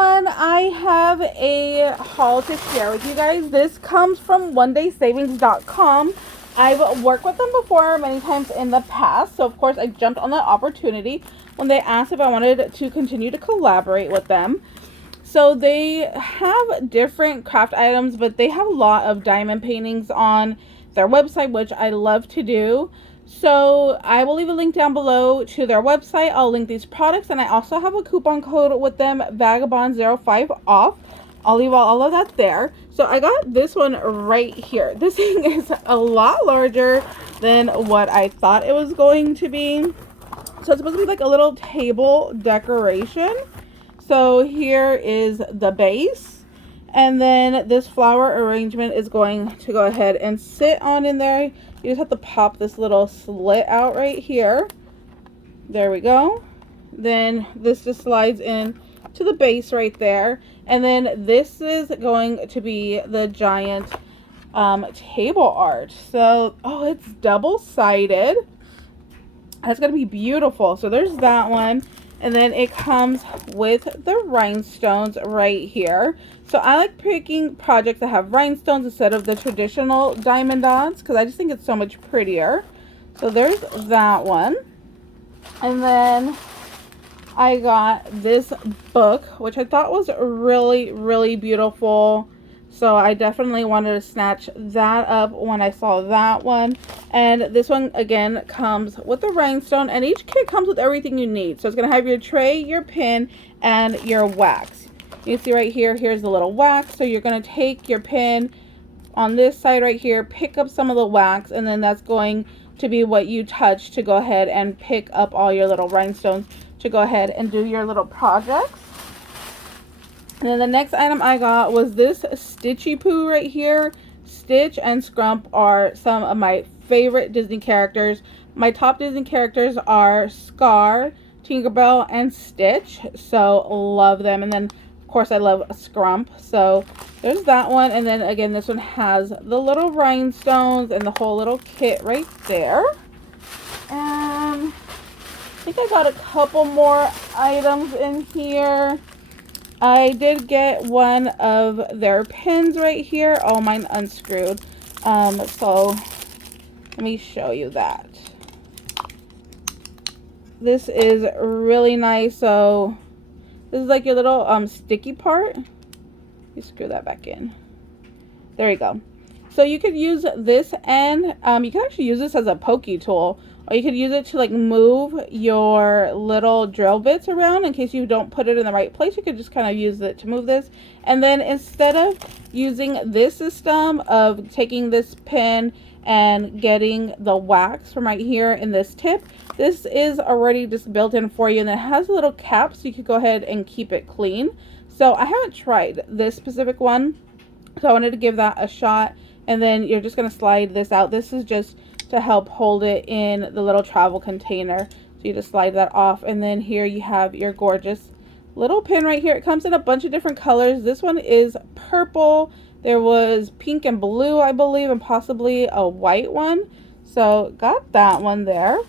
one, I have a haul to share with you guys. This comes from onedaysavings.com. I've worked with them before many times in the past, so of course I jumped on that opportunity when they asked if I wanted to continue to collaborate with them. So they have different craft items, but they have a lot of diamond paintings on their website, which I love to do. So I will leave a link down below to their website. I'll link these products, and I also have a coupon code with them, Vagabond05OFF. I'll leave all of that there. So I got this one right here. This thing is a lot larger than what I thought it was going to be. So it's supposed to be like a little table decoration. So here is the base, and then this flower arrangement is going to go ahead and sit on in there. You just have to pop this little slit out right here. There we go. Then this just slides in to the base right there, and then this is going to be the giant table art. So it's double-sided. That's gonna be beautiful. So there's that one. And then it comes with the rhinestones right here. So I like picking projects that have rhinestones instead of the traditional diamond dots, because I just think it's so much prettier. So there's that one. And then I got this book, which I thought was really, really beautiful. So I definitely wanted to snatch that up when I saw that one. And this one, again, comes with a rhinestone. And each kit comes with everything you need. So it's going to have your tray, your pin, and your wax. You can see right here, here's the little wax. So you're going to take your pin on this side right here, pick up some of the wax, and then that's going to be what you touch to go ahead and pick up all your little rhinestones to go ahead and do your little projects. And then the next item I got was this Stitchy Poo right here. Stitch and Scrump are some of my favorite Disney characters. My top Disney characters are Scar, Tinkerbell, and Stitch. So love them. And then of course I love Scrump. So there's that one. And then again, this one has the little rhinestones and the whole little kit right there. And I think I got a couple more items in here. I did get one of their pins right here. Oh, mine unscrewed. So let me show you that. This is really nice. So this is like your little sticky part. You screw that back in. There you go. So you could use this end. You can actually use this as a pokey tool. Or you could use it to like move your little drill bits around in case you don't put it in the right place. You could just kind of use it to move this. And then instead of using this system of taking this pin and getting the wax from right here in this tip, this is already just built in for you, and it has a little cap so you could go ahead and keep it clean. So I haven't tried this specific one, so I wanted to give that a shot. And then you're just going to slide this out. This is just to help hold it in the little travel container. So you just slide that off, and then here you have your gorgeous little pin right here. It comes in a bunch of different colors. This one is purple. There was pink and blue, I believe, and possibly a white one. So got that one there.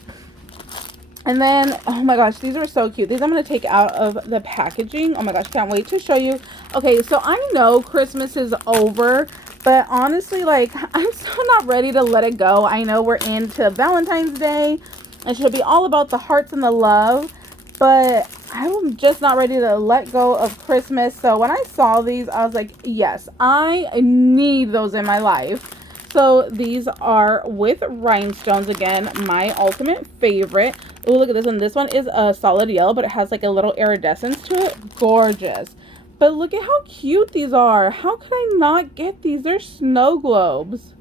And then, oh my gosh, these are so cute. These I'm going to take out of the packaging. Oh my gosh, can't wait to show you. Okay, so I know Christmas is over, but honestly, like, I'm still not ready to let it go. I know we're into Valentine's Day. It should be all about the hearts and the love, but I'm just not ready to let go of Christmas. So when I saw these, I was like, yes, I need those in my life. So these are with rhinestones again, my ultimate favorite. Oh, look at this one. This one is a solid yellow, but it has like a little iridescence to it. Gorgeous. But look at how cute these are. How could I not get these? They're snow globes.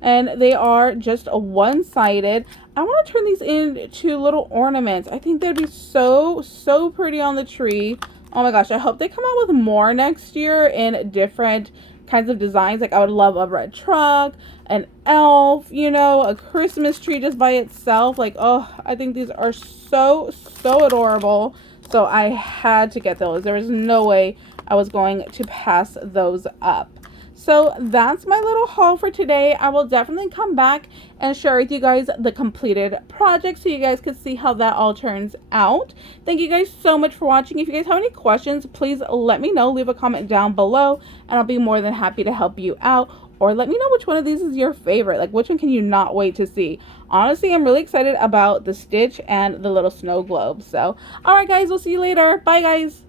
And they are just one-sided. I want to turn these into little ornaments. I think they'd be so, so pretty on the tree. Oh my gosh, I hope they come out with more next year in different kinds of designs. Like, I would love a red truck, an elf, you know, a Christmas tree just by itself. Like, oh, I think these are so, so adorable. So I had to get those. There was no way I was going to pass those up. So that's my little haul for today. I will definitely come back and share with you guys the completed project so you guys can see how that all turns out. Thank you guys so much for watching. If you guys have any questions, please let me know. Leave a comment down below and I'll be more than happy to help you out. Or let me know which one of these is your favorite. Like, which one can you not wait to see? Honestly, I'm really excited about the Stitch and the little snow globe. So, alright guys, we'll see you later. Bye guys.